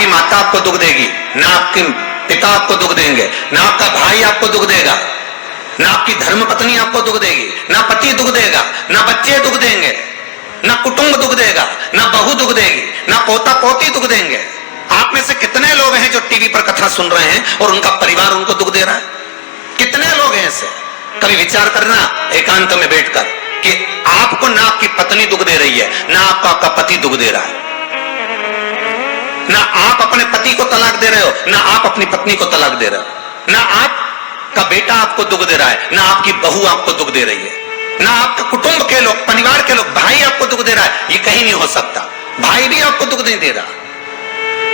आपकी माता आपको दुख देगी, ना आपके पिता आपको दुख देंगे, ना आपका भाई आपको दुख देगा, ना आपकी धर्म पत्नी आपको दुख देगी, ना पति दुख देगा, ना बच्चे दुख देंगे, ना कुटुंब दुख देगा, ना बहू दुख देगी, ना पोता पोती दुख देंगे। आप में से कितने लोग हैं जो टीवी पर कथा सुन रहे हैं और उनका परिवार उनको दुख दे रहा है? कितने लोग हैं ऐसे? कभी विचार करना एकांत में बैठकर कि आपको ना आपकी पत्नी दुख दे रही है, ना आपका पति दुख दे रहा है, ना आप अपने पति को तलाक दे रहे हो, ना आप अपनी पत्नी को तलाक दे रहे हो, ना आपका बेटा आपको दुख दे रहा है, ना आपकी बहू आपको दुख दे रही है, ना आपके कुटुंब के लोग, परिवार के लोग, भाई आपको दुख दे रहा है। ये कहीं नहीं हो सकता। भाई भी आपको दुख नहीं दे रहा,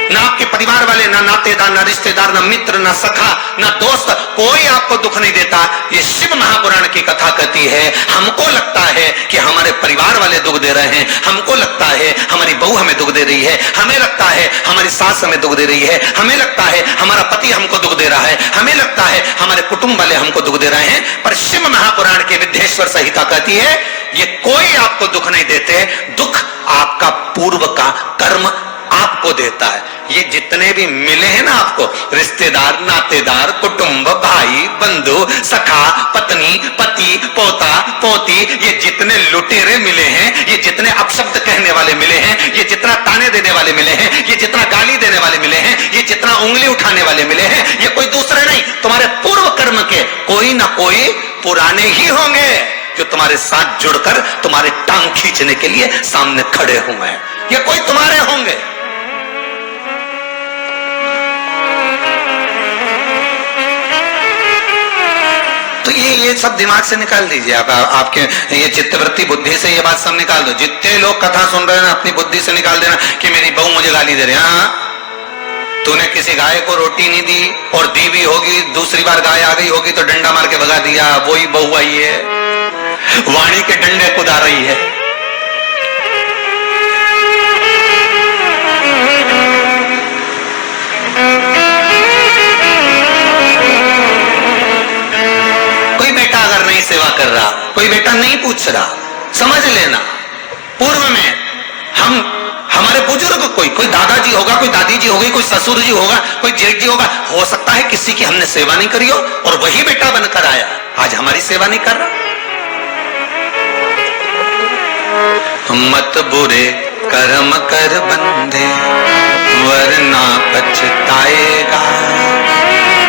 ना आपके परिवार वाले, ना नातेदार, ना रिश्तेदार, ना मित्र, ना सखा, ना दोस्त, कोई आपको दुख नहीं देता। ये शिव महापुराण की कथा कहती है हमको लगता है कि हमारे परिवार वाले दुख दे रहे हैं, हमको लगता है हमारी बहू हमें दुख दे रही है, हमें लगता है हमारी सास हमें दुख दे रही है, हमें लगता है हमारा पति हमको दुख दे रहा है, हमें लगता है हमारे कुटुंब वाले हमको दुख दे रहे हैं। पर शिव महापुराण के विद्येश्वर संहिता कहती है ये कोई आपको दुख नहीं देते, दुख आपका पूर्व का कर्म आपको देता है। ये जितने भी मिले हैं ना आपको, रिश्तेदार, नातेदार, कुटुंब, भाई, बंधु, सखा, पत्नी, पति, पोता, पोती, ये जितने लुटेरे मिले हैं, ये जितने अपशब्द कहने वाले मिले हैं, ये जितना ताने देने वाले मिले हैं, ये जितना गाली देने वाले मिले हैं, ये जितना उंगली उठाने वाले मिले हैं, ये कोई दूसरे नहीं, तुम्हारे पूर्व कर्म के कोई ना कोई पुराने ही होंगे जो तुम्हारे साथ जुड़कर तुम्हारे टांग खींचने के लिए सामने खड़े हुए हैं। ये कोई तुम्हारे होंगे। तो ये सब दिमाग से निकाल दीजिए आप, आपके ये चित्तवृत्ति बुद्धि से ये बात सब निकाल दो। जितने लोग कथा सुन रहे हैं ना, अपनी बुद्धि से निकाल देना कि मेरी बहू मुझे गाली दे रही है। हाँ, तूने किसी गाय को रोटी नहीं दी और दी भी होगी, दूसरी बार गाय आ गई होगी तो डंडा मार के भगा दिया, वही बहू आई है, वाणी के डंडे कुदा रही है। सेवा कर रहा, कोई बेटा नहीं पूछ रहा, समझ लेना पूर्व में हमारे बुजुर्ग, कोई दादाजी होगा, कोई दादी जी होगी, कोई ससुर जी होगा, कोई जेठ जी होगा, हो सकता है किसी की हमने सेवा नहीं करी हो और वही बेटा बनकर आया, आज हमारी सेवा नहीं कर रहा। मत बुरे कर्म कर बंदे वरना पछताएगा,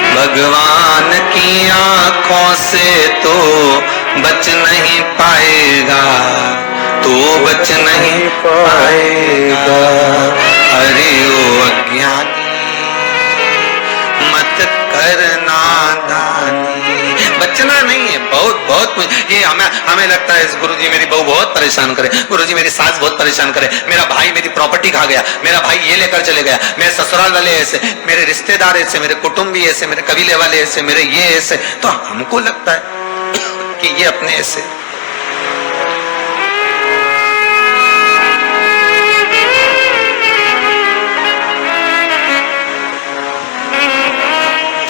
भगवान की आंखों से तो बच नहीं पाएगा, तो बच नहीं पाएगा। अरे ओ अज्ञानी मत करना दानी, बचना नहीं है। बहुत ये हमें लगता है गुरुजी मेरी बहू बहुत परेशान करे, गुरुजी मेरी सास बहुत परेशान करे, मेरा भाई मेरी प्रॉपर्टी खा गया, मेरा भाई ये लेकर चले गया, मेरे ससुराल वाले ऐसे, मेरे रिश्तेदार ऐसे, मेरे कुटुंबी ऐसे, मेरे कबीले वाले ऐसे, मेरे ये ऐसे। तो हमको लगता है कि ये अपने ऐसे।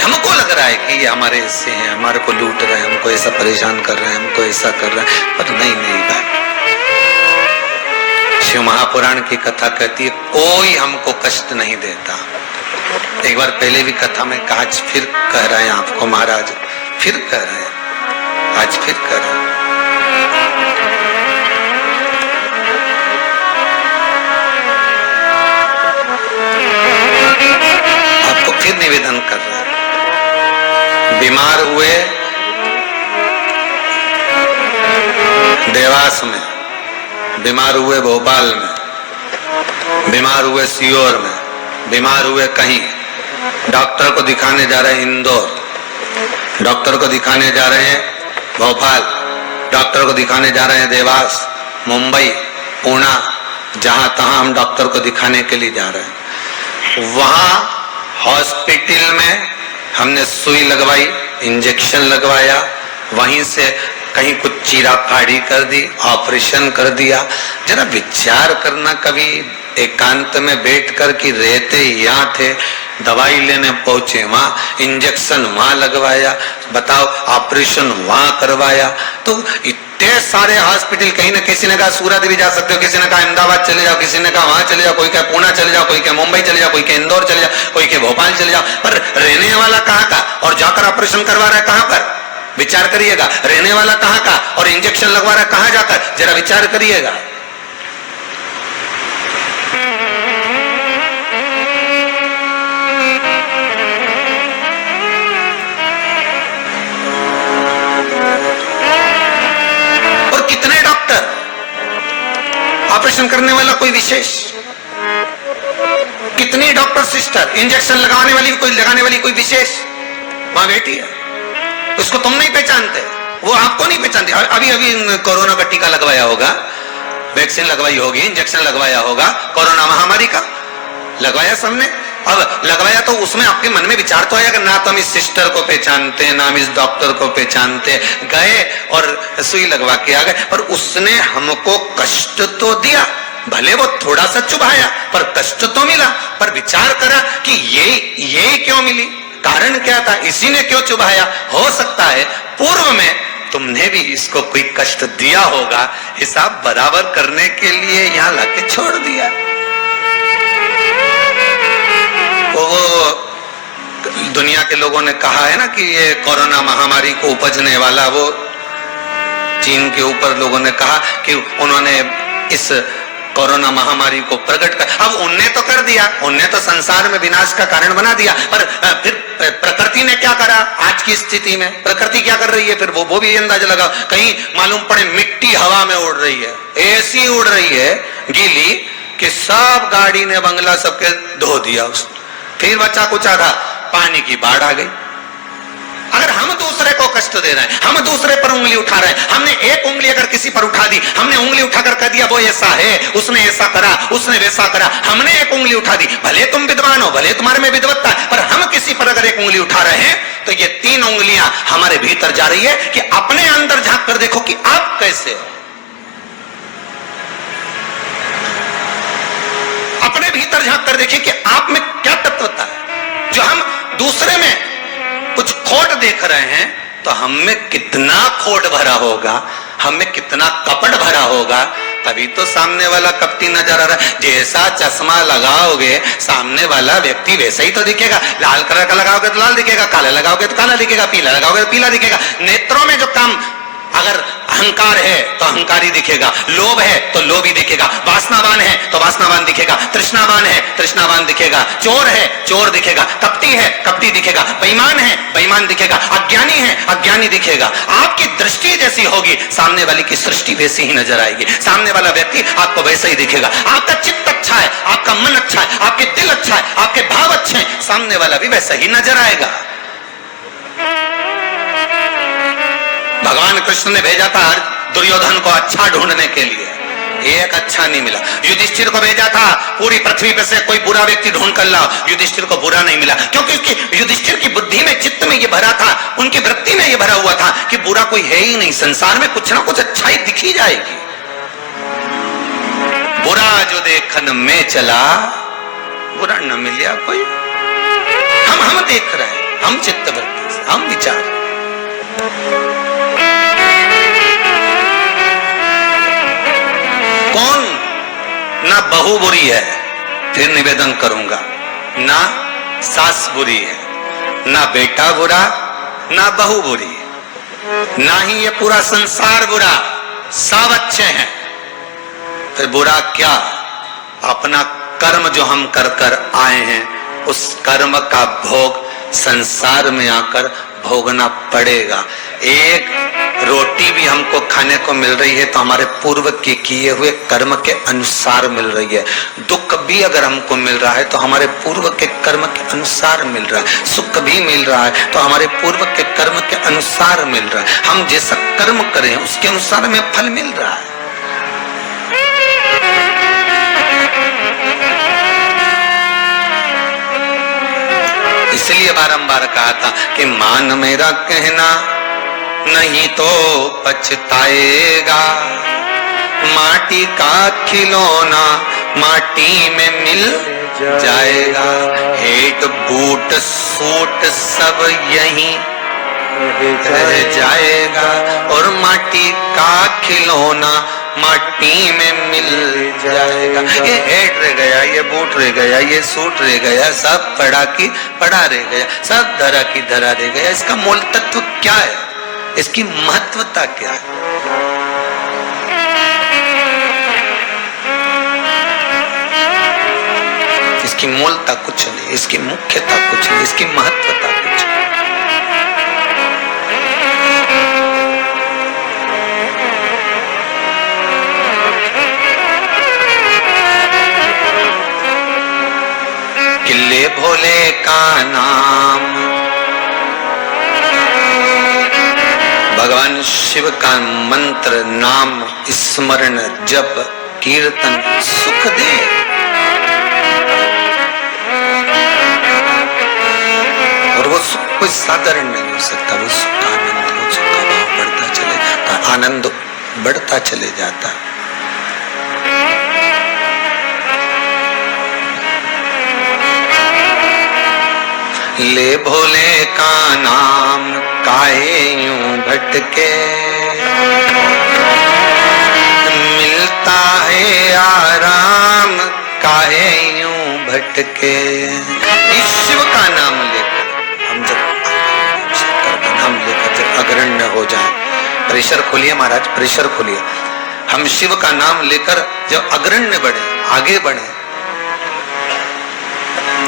हमको लग रहा है कि ये हमारे हिस्से हैं, हमारे को लूट रहे हैं, हमको ऐसा परेशान कर रहे हैं, हमको ऐसा कर रहे हैं, पर नहीं भाई। शिव महापुराण की कथा कहती है कोई हमको कष्ट नहीं देता। एक बार पहले भी कथा में कहा, आज फिर कह रहे हैं आपको महाराज, फिर कह रहे हैं, आज फिर कह रहे हैं। आपको फिर निवेदन कर रहे हैं, बीमार हुए देवास में, बीमार हुए भोपाल में, बीमार हुए सीहोर में, बीमार हुए कहीं, डॉक्टर को दिखाने जा रहे हैं इंदौर, डॉक्टर को दिखाने जा रहे हैं भोपाल, डॉक्टर को दिखाने जा रहे हैं देवास, मुंबई, पुणे, जहां तहां हम डॉक्टर को दिखाने के लिए जा रहे हैं। वहां हॉस्पिटल में हमने सुई लगवाई, इंजेक्शन लगवाया, वहीं से कहीं कुछ चीरा फाड़ी कर दी, ऑपरेशन कर दिया। जरा विचार करना कभी एकांत में बैठ कर कि रहते यहाँ थे, दवाई लेने पहुंचे वहां, इंजेक्शन वहां लगवाया, बताओ ऑपरेशन वहां करवाया। तो इतने सारे हॉस्पिटल, कहीं ना किसी ने कहा सूरत भी जा सकते हो, किसी ने कहा अहमदाबाद चले जाओ, किसी ने कहा वहां चले जाओ, कोई कहे पुणे चले जाओ, कोई कहे मुंबई चले जाओ, कोई कहे इंदौर चले जाओ, कोई कहे भोपाल चले जाओ, पर रहने वाला कहाँ का और जाकर ऑपरेशन करवा रहा है कहां पर? विचार करिएगा। रहने वाला कहां का और इंजेक्शन लगवा रहा है कहां जाकर? जरा विचार करिएगा। ऑपरेशन करने वाला कोई विशेष, कितनी डॉक्टर सिस्टर, इंजेक्शन लगाने वाली कोई विशेष वहां बैठी है, उसको तुम नहीं पहचानते, वो आपको नहीं पहचानती। अभी अभी कोरोना का टीका लगवाया होगा, वैक्सीन लगवाई होगी, इंजेक्शन लगवाया होगा, कोरोना महामारी का लगवाया सबने। अब लगवाया तो उसमें आपके मन में विचार तो आया कि ना तो हम इस सिस्टर को पहचानते, ना हम इस डॉक्टर को पहचानते, गए और सुई लगवा के आ गए, पर उसने हमको कष्ट तो दिया, भले वो थोड़ा सा चुभाया पर कष्ट तो मिला। पर विचार करा कि ये क्यों मिली, कारण क्या था, इसी ने क्यों चुभाया? हो सकता है पूर्व में तुमने भी इसको कोई कष्ट दिया होगा, हिसाब बराबर करने के लिए यहां लाके छोड़ दिया। वो दुनिया के लोगों ने कहा है ना कि ये कोरोना महामारी को उपजने वाला, वो चीन के ऊपर लोगों ने कहा कि उन्होंने इस कोरोना महामारी को प्रकट कर, अब उनने तो कर दिया, उनने तो संसार में विनाश का कारण बना दिया, पर फिर प्रकृति ने क्या करा? आज की स्थिति में प्रकृति क्या कर रही है फिर वो भी अंदाजा लगाओ। कहीं मालूम पड़े मिट्टी हवा में उड़ रही है, ऐसी उड़ रही है गीली कि सब गाड़ी ने बंगला सबके धो दिया उसने, फिर बचा कुचा था, पानी की बाढ़ आ गई। अगर हम दूसरे को कष्ट दे रहे हैं, हम दूसरे पर उंगली उठा रहे हैं, हमने एक उंगली अगर किसी पर उठा दी, हमने उंगली उठाकर कह दिया वो ऐसा है, उसने ऐसा करा, उसने वैसा करा, हमने एक उंगली उठा दी, भले तुम विद्वान हो, भले तुम्हारे में विद्वत्ता है, पर हम किसी पर अगर एक उंगली उठा रहे हैं तो ये 3 उंगलियां हमारे भीतर जा रही है कि अपने अंदर झांक कर देखो कि आप कैसे हो, अपने भीतर झांक कर देखिए कि आप में क्या तत्वता है। जो हम दूसरे में कुछ खोट देख रहे हैं तो हम में कितना खोट भरा होगा, हम में कितना कपट भरा होगा, तभी तो सामने वाला कपटी नजर आ रहा है। जैसा चश्मा लगाओगे सामने वाला व्यक्ति वैसा ही तो दिखेगा, लाल कलर का लगाओगे तो लाल दिखेगा, काला लगाओगे तो काला दिखेगा, पीला लगाओगे तो पीला दिखेगा। नेत्रों में जो काम, अगर अहंकार है तो अहंकारी दिखेगा, लोभ है तो लोभी दिखेगा, वासनावान है तो वासनावान दिखेगा, तृष्णावान है तृष्णावान दिखेगा, चोर है चोर दिखेगा, कपटी है कपटी दिखेगा, बेईमान है बेईमान दिखेगा, अज्ञानी है अज्ञानी दिखेगा। आपकी दृष्टि जैसी होगी सामने वाले की सृष्टि वैसी ही नजर आएगी, सामने वाला व्यक्ति आपको वैसा ही दिखेगा। आपका चित्त अच्छा है, आपका मन अच्छा है, आपके दिल अच्छा है, आपके भाव अच्छे हैं, सामने वाला भी वैसा ही नजर आएगा। भगवान कृष्ण ने भेजा था दुर्योधन को अच्छा ढूंढने के लिए, एक अच्छा नहीं मिला। युधिष्ठिर को भेजा था पूरी पृथ्वी पे से कोई बुरा व्यक्ति ढूंढ कर लाओ, युधिष्ठिर को बुरा नहीं मिला, क्योंकि उसकी युधिष्ठिर की बुद्धि में, चित्त में ये भरा था, उनकी वृत्ति में ये भरा हुआ था कि बुरा कोई है ही नहीं, संसार में कुछ ना कुछ अच्छाई दिखी जाएगी। बुरा जो देखन में चला बुरा न मिला कोई। हम देख रहे हैं, हम चित्त वृत्ति से, हम विचार। कौन ना बहू बुरी है, फिर निवेदन करूंगा, ना सास बुरी है, ना बेटा बुरा, ना बहू बुरी, ना ही ये पूरा संसार बुरा, सब अच्छे हैं। फिर बुरा क्या? अपना कर्म जो हम कर कर आए हैं, उस कर्म का भोग संसार में आकर भोगना पड़ेगा। एक रोटी भी हमको खाने को मिल रही है तो हमारे पूर्व के किए हुए कर्म के अनुसार मिल रही है। दुख भी अगर हमको मिल रहा है तो हमारे पूर्व के कर्म के अनुसार मिल रहा है। सुख भी मिल रहा है तो हमारे पूर्व के कर्म के अनुसार मिल रहा है। हम जैसा कर्म करें उसके अनुसार हमें फल मिल रहा है। इसलिए बारंबार कहा था कि मान मेरा कहना नहीं तो पछताएगा, माटी का खिलौना माटी में मिल जाएगा, हेट बूट सूट सब यहीं रह जाएगा और माटी का खिलौना माटी में मिल जाएगा। ये हेड रह गया, ये बूट रह गया, ये सूट रह गया, सब पड़ा की पड़ा रह गया, सब धरा की धरा रह गया। इसका मूल तत्व क्या है? इसकी महत्वता क्या है? इसकी मूलता कुछ नहीं, इसकी मुख्यता कुछ नहीं, इसकी महत्वता कुछ नहीं। किले भोले का नाम, भगवान शिव का मंत्र, नाम स्मरण जप कीर्तन सुख दे। और वो सुख कोई साधारण नहीं हो सकता, वो सुख का आनंद, वो सुख का भाव बढ़ता चले जाता, आनंद बढ़ता चले जाता। ले भोले का नाम काहे यूं भटके, मिलता है आराम काहे यूं भटके। इस शिव का नाम लेकर हम जब शंकर का नाम लेकर जब अग्रण्य हो जाए, प्रेशर खोलिए महाराज, प्रेशर खोलिए। हम शिव का नाम लेकर जब अग्रण्य बढ़े, आगे बढ़े,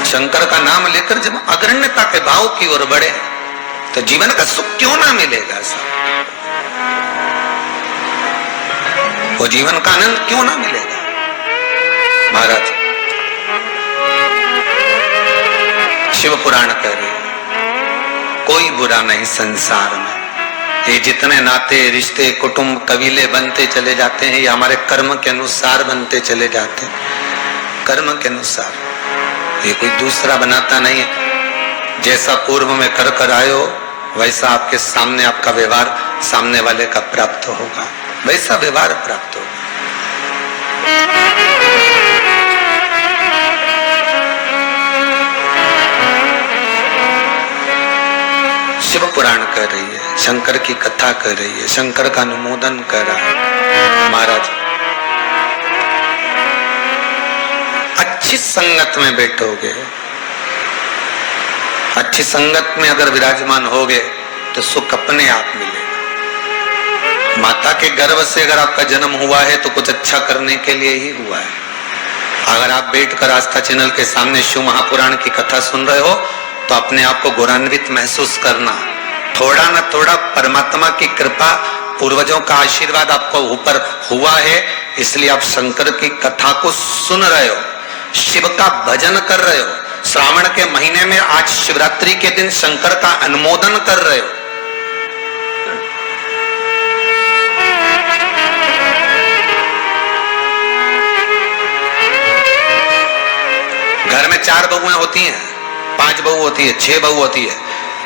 शंकर का नाम लेकर जब अग्रण्यता के भाव की ओर बढ़े, तो जीवन का सुख क्यों ना मिलेगा साहब? वो जीवन का आनंद क्यों ना मिलेगा महाराज? शिव पुराण कह रहे कोई बुरा नहीं संसार में। ये जितने नाते रिश्ते कुटुंब कबीले बनते चले जाते हैं, ये हमारे कर्म के अनुसार बनते चले जाते हैं, कर्म के अनुसार। ये कोई दूसरा बनाता नहीं है। जैसा पूर्व में कर कर आए हो, वैसा आपके सामने आपका व्यवहार सामने वाले का प्राप्त होगा, वैसा व्यवहार प्राप्त होगा। शिव पुराण कर रही है, शंकर की कथा कर रही है, शंकर का अनुमोदन कर रहा है महाराज। अच्छी संगत में बैठोगे, अच्छी संगत में अगर विराजमान होगे तो सुख अपने आप मिलेगा। माता के गर्भ से अगर आपका जन्म हुआ है तो कुछ अच्छा करने के लिए ही हुआ है। अगर आप बैठकर आस्था चैनल के सामने शिव महापुराण की कथा सुन रहे हो तो अपने आप को गौरवान्वित महसूस करना। थोड़ा न थोड़ा परमात्मा की कृपा, पूर्वजों का आशीर्वाद आपको ऊपर हुआ है, इसलिए आप शंकर की कथा को सुन रहे हो, शिव का भजन कर रहे हो। श्रावण के महीने में आज शिवरात्रि के दिन शंकर का अनुमोदन कर रहे हो। घर में 4 बहुएं होती हैं, 5 बहू होती है, 6 बहू होती है।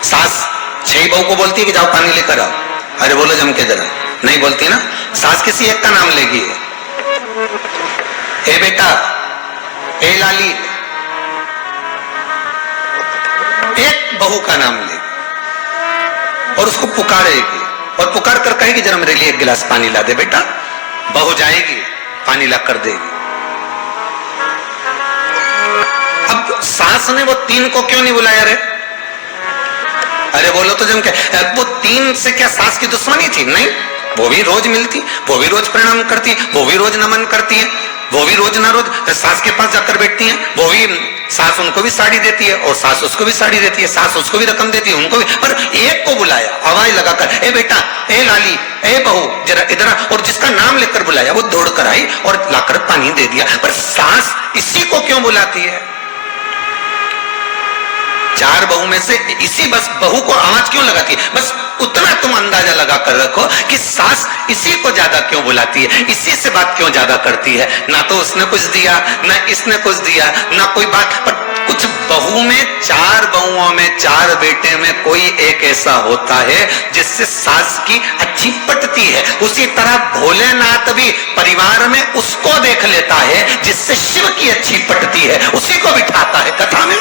सास 6 बहू को बोलती है कि जाओ पानी लेकर आओ, अरे बोलो जम के जरा, नहीं बोलती ना। सास किसी एक का नाम लेगी, ए बेटा, ए लाली, एक बहू का नाम लेगी और उसको पुकारेगी और पुकार कर कहेगी जरा मेरे लिए 1 गिलास पानी ला दे बेटा। बहू जाएगी, पानी ला कर देगी। अब सास ने वो 3 को क्यों नहीं बुलाया रे? अरे बोलो तो जम के, वो 3 से क्या सास की दुश्मनी थी? नहीं, वो भी रोज मिलती, वो भी रोज प्रणाम करती, वो भी रोज नमन करती है, वो भी रोज ना रोज सास के पास जाकर बैठती हैं। वो भी सास उनको भी साड़ी देती है और सास उसको भी साड़ी देती है, सास उसको भी रकम देती है, उनको भी। पर एक को बुलाया आवाज लगाकर, ए बेटा, ए लाली, ए बहू, जरा इधर। और जिसका नाम लेकर बुलाया वो दौड़ कर आई और लाकर पानी दे दिया। पर सास इसी को क्यों बुलाती है? 4 बहू में से इसी बस बहू को आवाज क्यों लगाती है? बस उतना तुम अंदाजा लगा कर रखो कि सास इसी को ज्यादा क्यों बुलाती है, इसी से बात क्यों ज्यादा करती है। ना तो उसने कुछ दिया, ना इसने कुछ दिया, ना कोई बात। पर कुछ बहू में, 4 बहुओं में, 4 बेटे में कोई एक ऐसा होता है जिससे सास की अच्छी पटती है। उसी तरह भोलेनाथ भी परिवार में उसको देख लेता है जिससे शिव की अच्छी पटती है, उसी को बिठाता है कथा में।